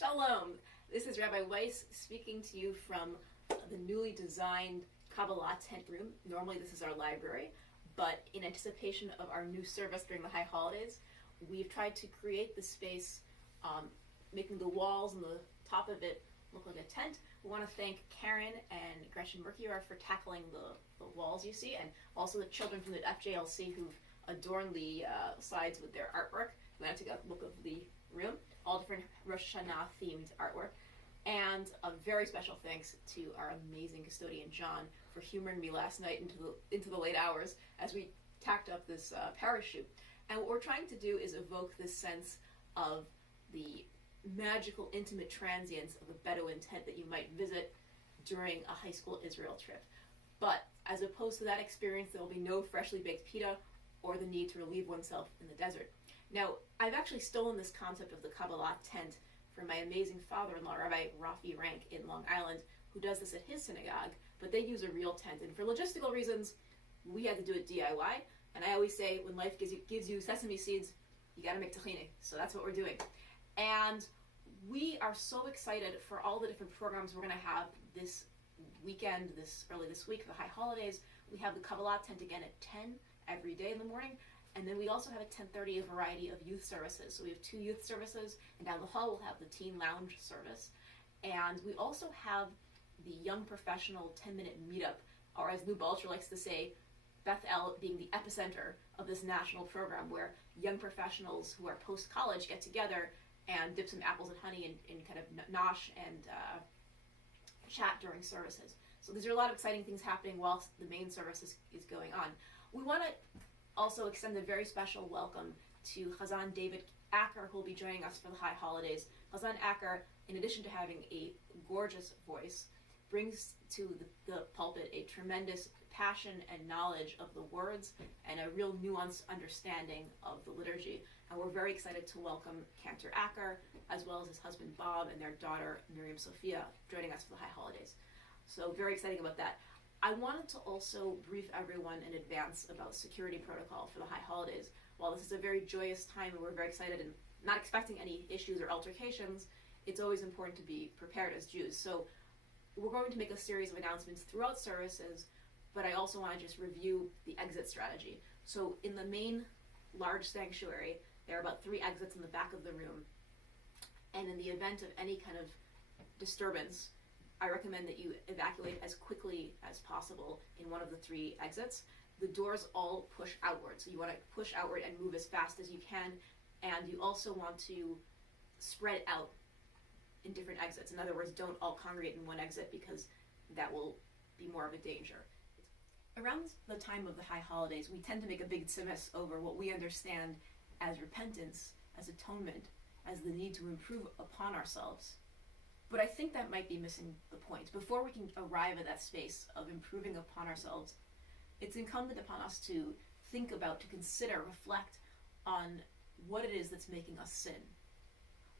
Shalom! This is Rabbi Weiss speaking to you from the newly designed Kabbalah Tent room. Normally this is our library, but in anticipation of our new service during the high holidays, we've tried to create the space, making the walls and the top of it look like a tent. We want to thank Karen and Gretchen Merkier for tackling the walls you see, and also the children from the FJLC who've adorned the sides with their artwork. We want to take a look of the room, all different Rosh Hashanah themed artwork. And a very special thanks to our amazing custodian John for humoring me last night into the late hours as we tacked up this parachute. And what we're trying to do is evoke this sense of the magical, intimate transience of a Bedouin tent that you might visit during a high school Israel trip. But as opposed to that experience, there will be no freshly baked pita or the need to relieve oneself in the desert. Now, I've actually stolen this concept of the Kabbalah tent from my amazing father-in-law, Rabbi Raysh Weiss in Long Island, who does this at his synagogue, but they use a real tent. And for logistical reasons, we had to do it DIY. And I always say, when life gives you sesame seeds, you gotta make tahini. So that's what we're doing. And we are so excited for all the different programs we're gonna have this weekend, early this week, the high holidays. We have the Kabbalah tent again at 10 every day in the morning. And then we also have at 10:30 a variety of youth services. So we have 2 youth services, and down the hall we'll have the teen lounge service. And we also have the young professional 10-minute meetup, or as Lou Balcher likes to say, Beth El being the epicenter of this national program where young professionals who are post-college get together and dip some apples and honey in kind of nosh and chat during services. So these are a lot of exciting things happening whilst the main service is going on. We want to also extend a very special welcome to Chazan David Acker, who will be joining us for the high holidays. Chazan Acker, in addition to having a gorgeous voice, brings to the pulpit a tremendous passion and knowledge of the words and a real nuanced understanding of the liturgy. And we're very excited to welcome Cantor Acker, as well as his husband Bob and their daughter Miriam Sophia, joining us for the high holidays. So very exciting about that. I wanted to also brief everyone in advance about security protocol for the high holidays. While this is a very joyous time and we're very excited and not expecting any issues or altercations, it's always important to be prepared as Jews. So we're going to make a series of announcements throughout services, but I also want to just review the exit strategy. So in the main large sanctuary, there are about 3 exits in the back of the room. And in the event of any kind of disturbance, I recommend that you evacuate as quickly as possible in one of the 3 exits. The doors all push outward, so you want to push outward and move as fast as you can, and you also want to spread out in different exits. In other words, don't all congregate in one exit because that will be more of a danger. Around the time of the high holidays, we tend to make a big tzimmus over what we understand as repentance, as atonement, as the need to improve upon ourselves. But I think that might be missing the point. Before we can arrive at that space of improving upon ourselves, it's incumbent upon us to think about, to consider, reflect on what it is that's making us sin.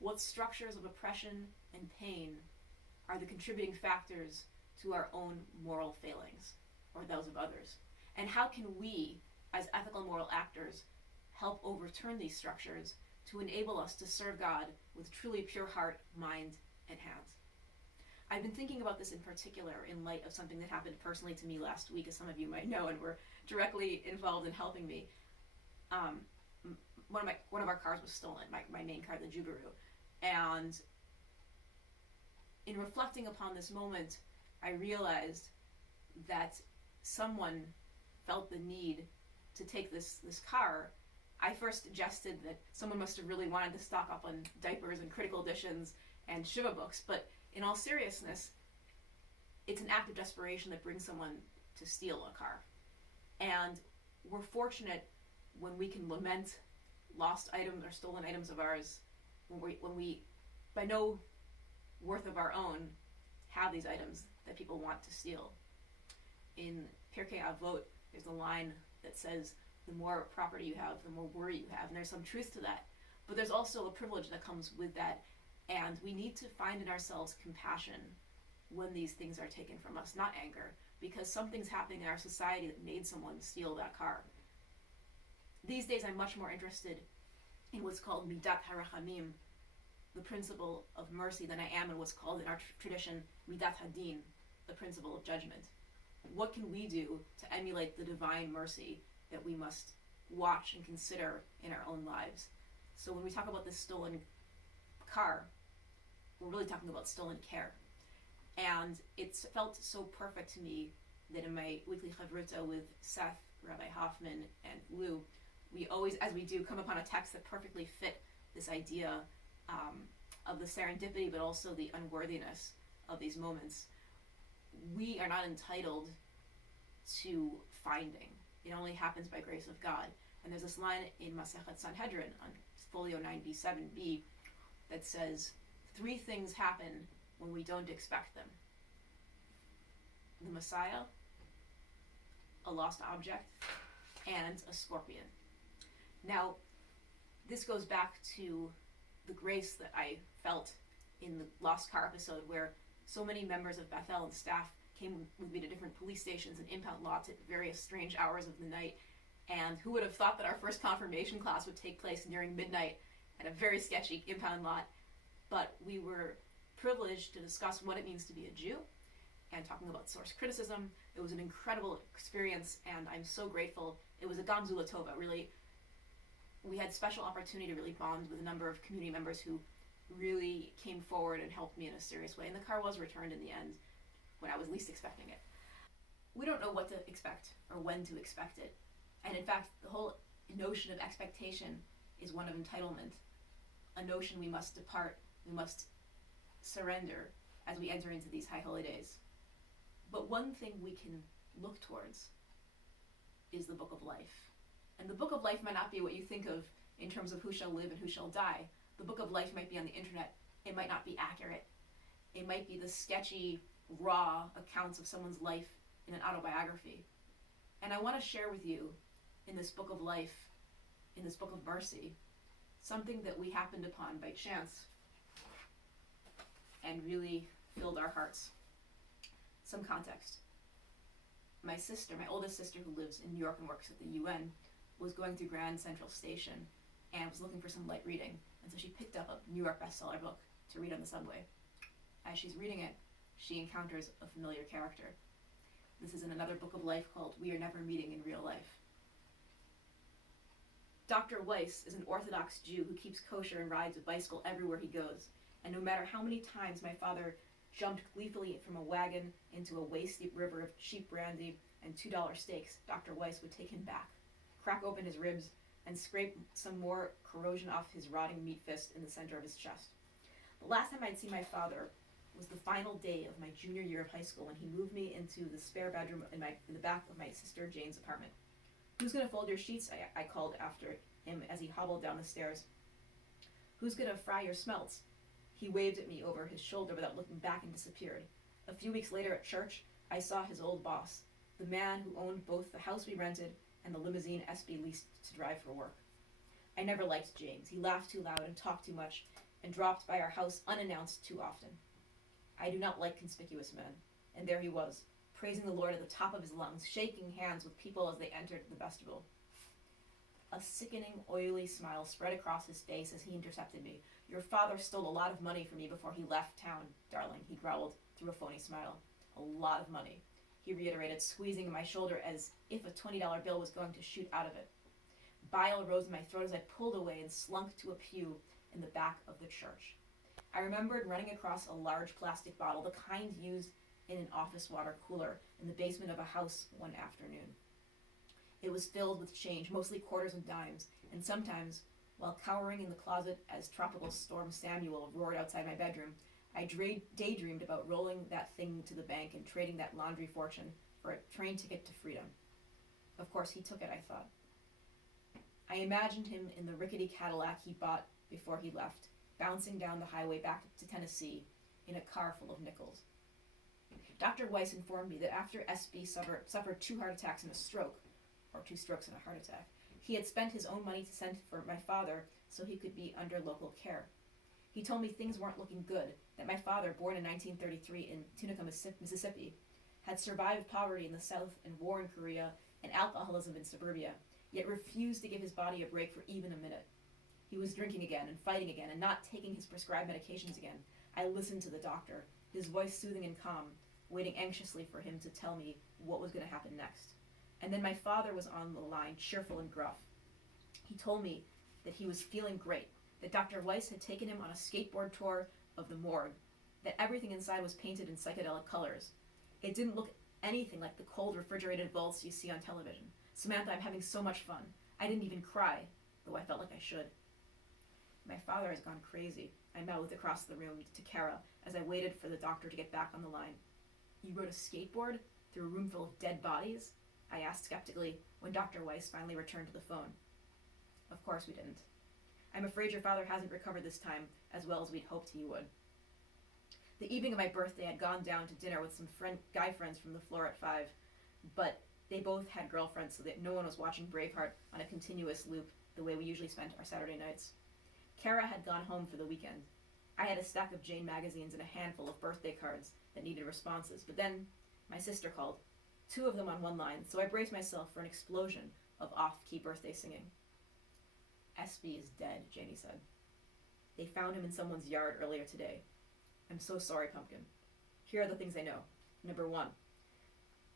What structures of oppression and pain are the contributing factors to our own moral failings, or those of others? And how can we, as ethical moral actors, help overturn these structures to enable us to serve God with truly pure heart, mind, and hands? I've been thinking about this in particular in light of something that happened personally to me last week, as some of you might know, and were directly involved in helping me. One of our cars was stolen, my main car, the Jewbaru. And in reflecting upon this moment, I realized that someone felt the need to take this car. I first suggested that someone must have really wanted to stock up on diapers and critical editions and Shiva books, but in all seriousness, it's an act of desperation that brings someone to steal a car. And we're fortunate when we can lament lost items or stolen items of ours, when we, by no worth of our own, have these items that people want to steal. In Pirkei Avot, there's a line that says, the more property you have, the more worry you have, and there's some truth to that. But there's also a privilege that comes with that, and we need to find in ourselves compassion when these things are taken from us, not anger, because something's happening in our society that made someone steal that car. These days I'm much more interested in what's called midat harachamim, the principle of mercy than I am in what's called in our tradition midat hadin, the principle of judgment. What can we do to emulate the divine mercy that we must watch and consider in our own lives? So when we talk about this stolen car, we're really talking about stolen care. And it's felt so perfect to me that in my weekly chavruta with Seth, Rabbi Hoffman, and Lou, we always, as we do, come upon a text that perfectly fit this idea of the serendipity, but also the unworthiness of these moments. We are not entitled to finding. It only happens by grace of God. And there's this line in Masechet Sanhedrin on folio 9b7b that says, 3 things happen when we don't expect them. The Messiah, a lost object, and a scorpion. Now, this goes back to the grace that I felt in the lost car episode, where so many members of Bethel and staff came with me to different police stations and impound lots at various strange hours of the night. And who would have thought that our first confirmation class would take place nearing midnight at a very sketchy impound lot? But we were privileged to discuss what it means to be a Jew and talking about source criticism. It was an incredible experience, and I'm so grateful. It was a gamzula tova, really. We had special opportunity to really bond with a number of community members who really came forward and helped me in a serious way. And the car was returned in the end when I was least expecting it. We don't know what to expect or when to expect it. And in fact, the whole notion of expectation is one of entitlement, a notion we must depart, we must surrender as we enter into these high holy days. But one thing we can look towards is the book of life. And the book of life might not be what you think of in terms of who shall live and who shall die. The book of life might be on the internet. It might not be accurate. It might be the sketchy, raw accounts of someone's life in an autobiography. And I want to share with you in this book of life, in this book of mercy, something that we happened upon by chance and really filled our hearts. Some context. My sister, my oldest sister who lives in New York and works at the UN, was going through Grand Central Station and was looking for some light reading. And so she picked up a New York bestseller book to read on the subway. As she's reading it, she encounters a familiar character. This is in another book of life called We Are Never Meeting in Real Life. Dr. Weiss is an Orthodox Jew who keeps kosher and rides a bicycle everywhere he goes. And no matter how many times my father jumped gleefully from a wagon into a waist-deep river of cheap brandy and $2 steaks, Dr. Weiss would take him back, crack open his ribs, and scrape some more corrosion off his rotting meat fist in the center of his chest. The last time I'd seen my father was the final day of my junior year of high school when he moved me into the spare bedroom in the back of my sister Jane's apartment. "Who's gonna fold your sheets?" I called after him as he hobbled down the stairs. "Who's gonna fry your smelts?" He waved at me over his shoulder without looking back and disappeared. A few weeks later at church, I saw his old boss, the man who owned both the house we rented and the limousine SB leased to drive for work. I never liked James. He laughed too loud and talked too much and dropped by our house unannounced too often. I do not like conspicuous men, and there he was, praising the Lord at the top of his lungs, shaking hands with people as they entered the vestibule. A sickening, oily smile spread across his face as he intercepted me. "Your father stole a lot of money from me before he left town, darling," he growled through a phony smile. "A lot of money," he reiterated, squeezing my shoulder as if a $20 bill was going to shoot out of it. Bile rose in my throat as I pulled away and slunk to a pew in the back of the church. I remembered running across a large plastic bottle, the kind used in an office water cooler, in the basement of a house one afternoon. It was filled with change, mostly quarters and dimes, and sometimes, while cowering in the closet as Tropical Storm Samuel roared outside my bedroom, I daydreamed about rolling that thing to the bank and trading that laundry fortune for a train ticket to freedom. Of course, he took it, I thought. I imagined him in the rickety Cadillac he bought before he left, bouncing down the highway back to Tennessee in a car full of nickels. Dr. Weiss informed me that after SB suffered 2 heart attacks and a stroke, or 2 strokes and a heart attack, he had spent his own money to send for my father so he could be under local care. He told me things weren't looking good, that my father, born in 1933 in Tunica, Mississippi, had survived poverty in the South and war in Korea and alcoholism in suburbia, yet refused to give his body a break for even a minute. He was drinking again and fighting again and not taking his prescribed medications again. I listened to the doctor, his voice soothing and calm, waiting anxiously for him to tell me what was going to happen next. And then my father was on the line, cheerful and gruff. He told me that he was feeling great, that Dr. Weiss had taken him on a skateboard tour of the morgue, that everything inside was painted in psychedelic colors. It didn't look anything like the cold refrigerated vaults you see on television. Samantha, I'm having so much fun. I didn't even cry, though I felt like I should. My father has gone crazy, I mouthed across the room to Kara as I waited for the doctor to get back on the line. You rode a skateboard through a room full of dead bodies? I asked skeptically when Dr. Weiss finally returned to the phone. Of course we didn't. I'm afraid your father hasn't recovered this time as well as we'd hoped he would. The evening of my birthday, I'd gone down to dinner with some guy friends from the floor at 5, but they both had girlfriends, so that no one was watching Braveheart on a continuous loop the way we usually spent our Saturday nights. Kara had gone home for the weekend. I had a stack of Jane magazines and a handful of birthday cards that needed responses, but then my sister called, 2 of them on one line, so I braced myself for an explosion of off-key birthday singing. SB is dead, Janie said. They found him in someone's yard earlier today. I'm so sorry, Pumpkin. Here are the things I know. Number 1,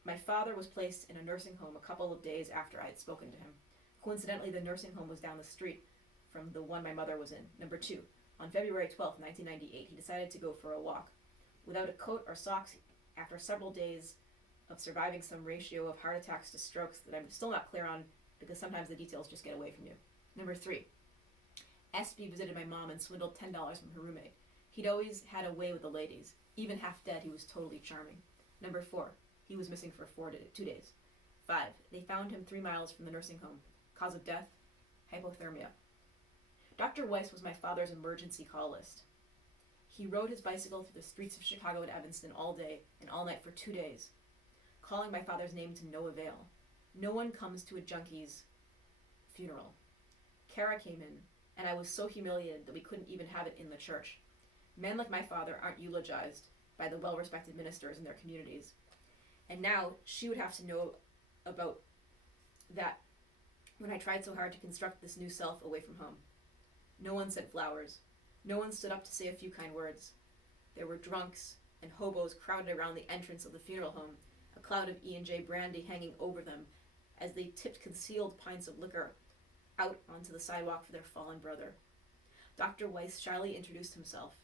my father was placed in a nursing home a couple of days after I had spoken to him. Coincidentally, the nursing home was down the street from the one my mother was in. Number 2, on February 12, 1998, he decided to go for a walk. Without a coat or socks, after several days of surviving some ratio of heart attacks to strokes that I'm still not clear on because sometimes the details just get away from you. Number 3, SB visited my mom and swindled $10 from her roommate. He'd always had a way with the ladies. Even half dead, he was totally charming. Number 4, he was missing for 2 days. 5, they found him 3 miles from the nursing home. Cause of death? Hypothermia. Dr. Weiss was my father's emergency call list. He rode his bicycle through the streets of Chicago and Evanston all day and all night for 2 days, calling my father's name to no avail. No one comes to a junkie's funeral. Kara came in, and I was so humiliated that we couldn't even have it in the church. Men like my father aren't eulogized by the well-respected ministers in their communities. And now she would have to know about that when I tried so hard to construct this new self away from home. No one sent flowers. No one stood up to say a few kind words. There were drunks and hobos crowded around the entrance of the funeral home, a cloud of E&J brandy hanging over them as they tipped concealed pints of liquor out onto the sidewalk for their fallen brother. Dr. Weiss shyly introduced himself,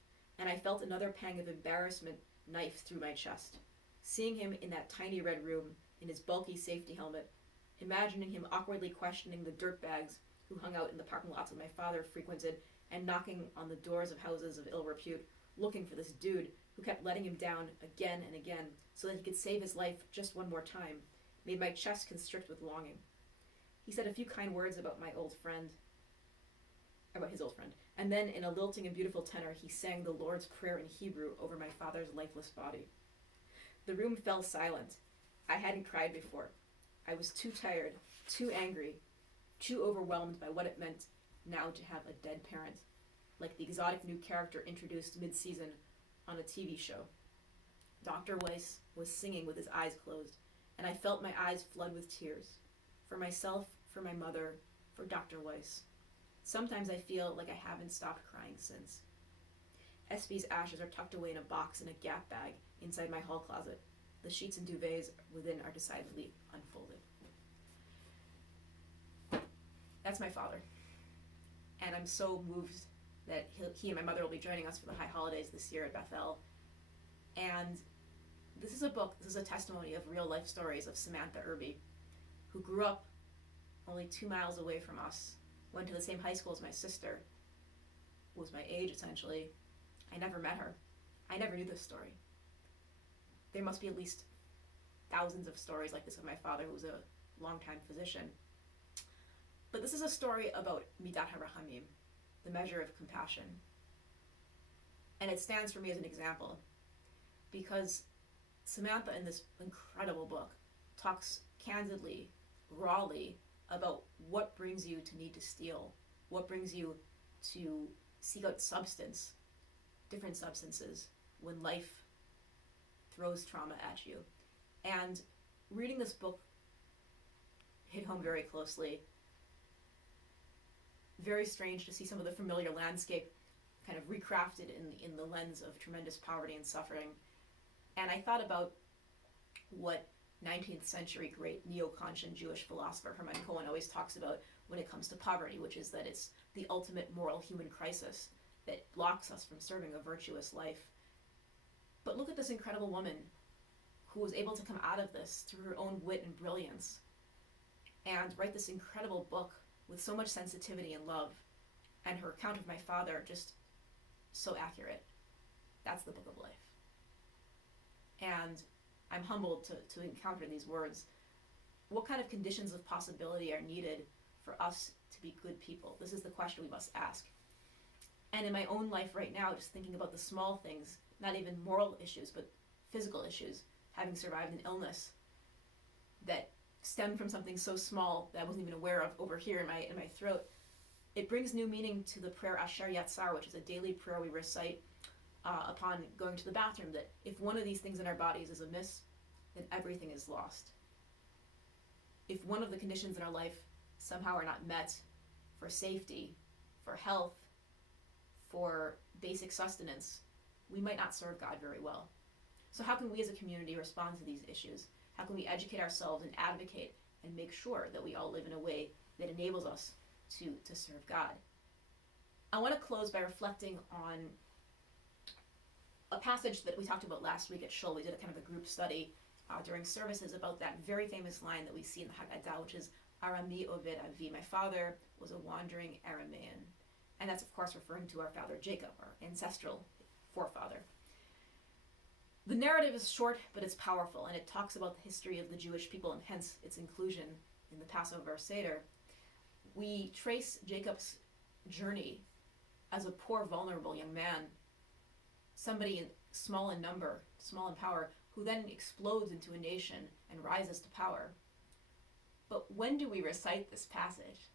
and I felt another pang of embarrassment knife through my chest. Seeing him in that tiny red room, in his bulky safety helmet, imagining him awkwardly questioning the dirtbags who hung out in the parking lots that my father frequented and knocking on the doors of houses of ill repute, looking for this dude who kept letting him down again and again so that he could save his life just one more time, made my chest constrict with longing. He said a few kind words about his old friend, and then in a lilting and beautiful tenor, he sang the Lord's Prayer in Hebrew over my father's lifeless body. The room fell silent. I hadn't cried before. I was too tired, too angry, too overwhelmed by what it meant now to have a dead parent, like the exotic new character introduced mid-season on a TV show. Dr. Weiss was singing with his eyes closed, and I felt my eyes flood with tears. For myself, for my mother, for Dr. Weiss. Sometimes I feel like I haven't stopped crying since. SB's ashes are tucked away in a box in a Gap bag inside my hall closet. The sheets and duvets within are decidedly unfolded. That's my father. And I'm so moved that he and my mother will be joining us for the high holidays this year at Bethel. And this is a testimony of real life stories of Samantha Irby, who grew up only 2 miles away from us, went to the same high school as my sister, was my age essentially. I never met her. I never knew this story. There must be at least thousands of stories like this of my father, who was a longtime physician. But this is a story about Midat HaRachamim, the measure of compassion. And it stands for me as an example, because Samantha in this incredible book talks candidly, rawly, about what brings you to need to steal, what brings you to seek out substance, different substances, when life throws trauma at you. And reading this book hit home very closely very strange to see some of the familiar landscape kind of recrafted in the lens of tremendous poverty and suffering. And I thought about what 19th century great neo-Kantian Jewish philosopher Hermann Cohen always talks about when it comes to poverty, which is that it's the ultimate moral human crisis that blocks us from serving a virtuous life. But look at this incredible woman who was able to come out of this through her own wit and brilliance and write this incredible book with so much sensitivity and love, and her account of my father just so accurate. That's the book of life. And I'm humbled to encounter these words. What kind of conditions of possibility are needed for us to be good people? This is the question we must ask. And in my own life right now, just thinking about the small things, not even moral issues, but physical issues, having survived an illness that stemmed from something so small that I wasn't even aware of over here in my throat, it brings new meaning to the prayer Asher Yatzar, which is a daily prayer we recite upon going to the bathroom, that if one of these things in our bodies is amiss, then everything is lost. If one of the conditions in our life somehow are not met for safety, for health, for basic sustenance, we might not serve God very well. So how can we as a community respond to these issues? How can we educate ourselves and advocate and make sure that we all live in a way that enables us to serve God? I want to close by reflecting on a passage that we talked about last week at Shul. We did a kind of a group study during services about that very famous line that we see in the Haggadah, which is Arami Oved Avi. My father was a wandering Aramean. And that's, of course, referring to our father Jacob, our ancestral forefather. The narrative is short, but it's powerful, and it talks about the history of the Jewish people and hence its inclusion in the Passover Seder. We trace Jacob's journey as a poor, vulnerable young man, somebody small in number, small in power, who then explodes into a nation and rises to power. But when do we recite this passage?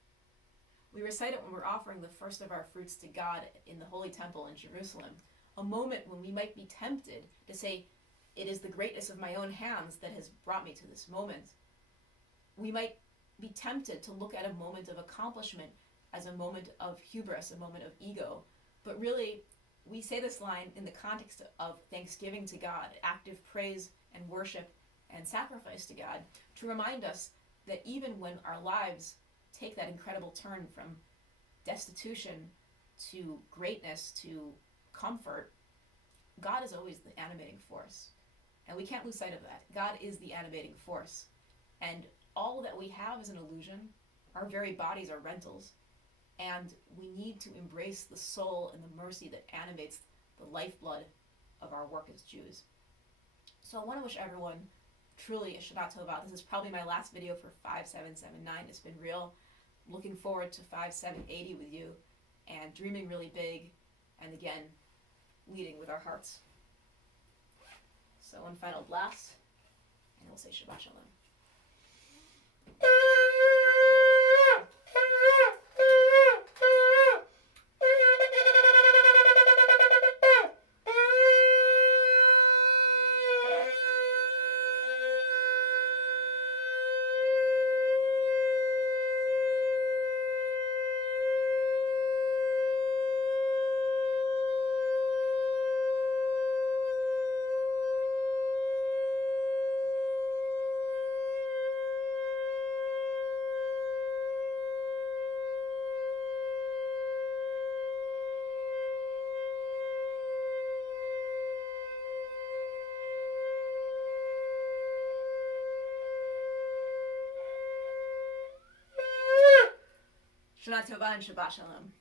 We recite it when we're offering the first of our fruits to God in the Holy Temple in Jerusalem, a moment when we might be tempted to say, it is the greatness of my own hands that has brought me to this moment. We might be tempted to look at a moment of accomplishment as a moment of hubris, a moment of ego. But really, we say this line in the context of thanksgiving to God, active praise and worship and sacrifice to God, to remind us that even when our lives take that incredible turn from destitution to greatness to comfort, God is always the animating force. And we can't lose sight of that. God is the animating force. And all that we have is an illusion. Our very bodies are rentals. And we need to embrace the soul and the mercy that animates the lifeblood of our work as Jews. So I want to wish everyone truly a Shabbat Tova. This is probably my last video for 5779. It's been real. Looking forward to 5780 with you and dreaming really big, and again, leading with our hearts. So one final blast, and we'll say Shabbat Shalom. Shana Tova and Shabbat Shalom.